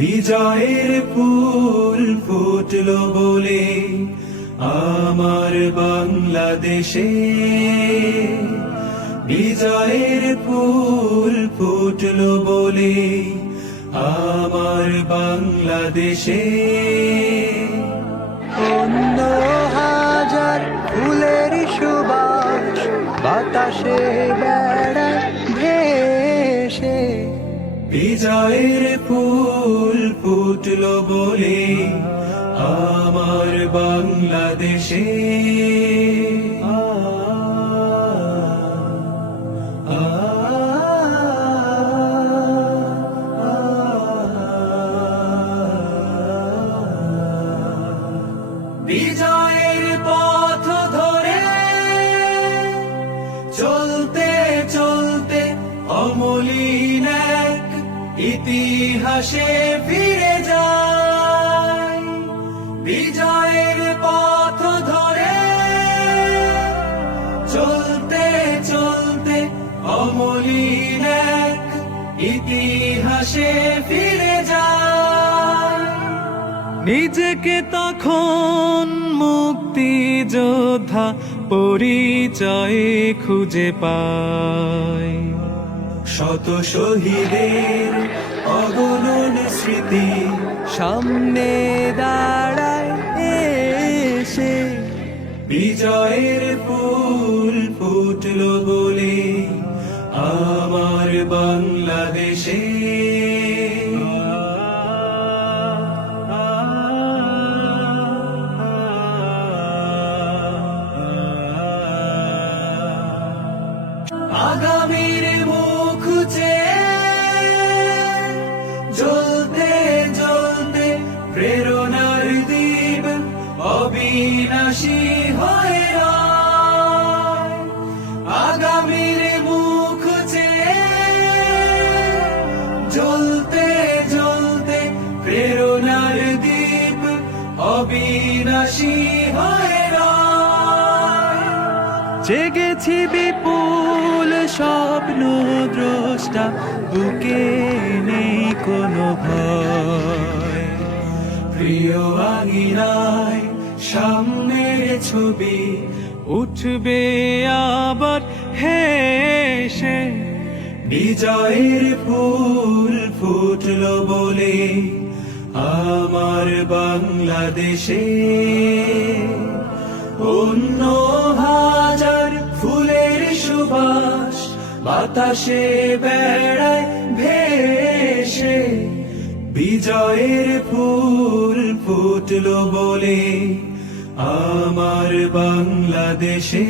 বিজয়ের ফুল ফুটলো বলে আমার বাংলাদেশে। বিজয়ের ফুল ফুটলো বলে আমার বাংলাদেশে। অন্য হাজার ফুলের সুবাস বাতাসে বেড়ায় ভেসে। বিজয়ের ফুল ফুটলো বলে আমার বাংলাদেশে। আ, ইতিহাসে ফিরে যায় বিজয়ের পথ ধরে। চলতে চলতে অমলিন এক ইতিহাসে ফিরে যায় নিজেকে তখন মুক্তি যোদ্ধা পরিচয়ে খুঁজে পাই। শত শহীদের অগণন স্মৃতি সামনে দাঁড়ায় এসে। বিজয়ের ফুল ফুটলো বলে আমার বাংলাদেশে। আগামীর জ্বলতে জ্বলতে প্রেরণার দ্বীপ অবিনাশী হয়ে আগামীর মুখ চেয়ে জ্বলতে জ্বলতে প্রেরণার দ্বীপ অবিনাশী হয়ে জেগেছি বিপুল স্বপ্ন দ্রষ্টা বুকে নেই কোনো ভয়। প্রিয় আঙিনায় সামনের ছবি উঠবে আবার হেসে, বিজয়ের ফুল ফুটলো বলে আমার বাংলাদেশে। অন্য হাজার ফুলের সুবাস বাতাসে বেড়ায় ভেসে বিজয়ের ফুল ফুটল বলে আমার বাংলাদেশে।